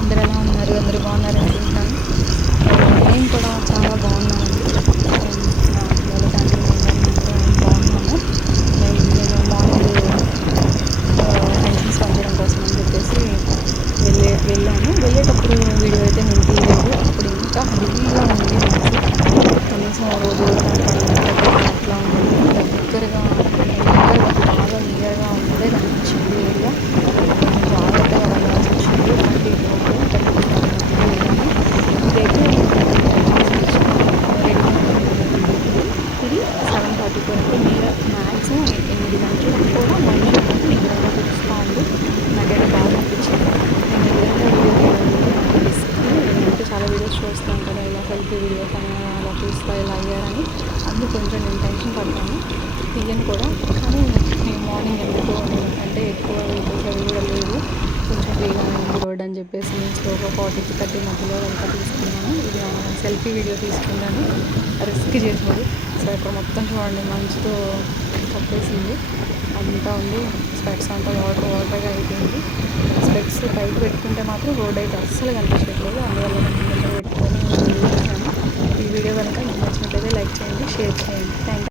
అందరూ ఎలా ఉన్నారు? అందరూ బాగున్నారు అనుకుంటున్నాను. నేను కూడా చాలా బాగున్నానండి. నా పిల్లల ఫ్యామిలీ అందరం బాగున్నాము. నేను మార్నింగ్ మెడిసిన్స్ పంపించడం కోసం అని చెప్పేసి వెళ్ళాను. వెళ్ళేటప్పుడు వీడియో అయితే నేను తీయలేదు. అప్పుడు ఇంకా హెవీగా ఉంది మంచు. కనీసం రోడ్డు కూడా కనపడలేదు. అట్లా ఉంది. దగ్గరగా బాగా నియర్గా ఉన్నదే కనిపించింది ఏరియా. కొంచెం జాగ్రత్తగా వెళ్ళాల్సి వచ్చింది. మట్టి రోడ్డు పెద్ద మధ్యలో వెళ్ళాము. ఇదైతే రెడీగా ఉంటుంది. ఇది 7:44 అంటే మీరు మ్యాక్సిమం 8 గంటలకు కూడా మంచు అనేది నిజంగా కురుస్తూ ఉంది. నాకైతే బాగా అనిపించింది. నేను నిజంగా వీడియో తీయడానికి నాకు రిస్క్. నేనంటే చాలా వీడియోస్ చూస్తూ ఉంటాను, ఇలా సెల్ఫీ వీడియోస్ అని అలా చూస్తా ఇలా అయ్యారని. అందుకు కొంచెం నేను టెన్షన్ పడతాను, తీయను కూడా. కానీ నేను మార్నింగ్ ఎందుకో అంటే ఎక్కువ వెహికల్స్ అవి కూడా లేవు, కొంచెం ఫ్రీగానే ఉంది రోడ్ అని చెప్పేసి నేను స్లోగా 40-30 మధ్యలో వెళ్తా తీసుకున్నాను. ఇది సెల్ఫీ వీడియో తీసుకున్నాను, రిస్క్ చేసింది. సో ఇక్కడ మొత్తం చూడండి మంచుతో కప్పేసింది అంతా ఉంది. స్పెక్స్ అంతా వాటర్గా అయిపోయింది. స్పెక్స్ పైకి పెట్టుకుంటే మాత్రం రోడ్ అయితే అస్సలు కనిపించట్లేదు. అందువల్ల నేను పెట్టుకొని వీడియో తీశాను. ఈ వీడియో కనుక మీకు నచ్చినట్లయితే లైక్ చేయండి, షేర్ చేయండి. Thank you.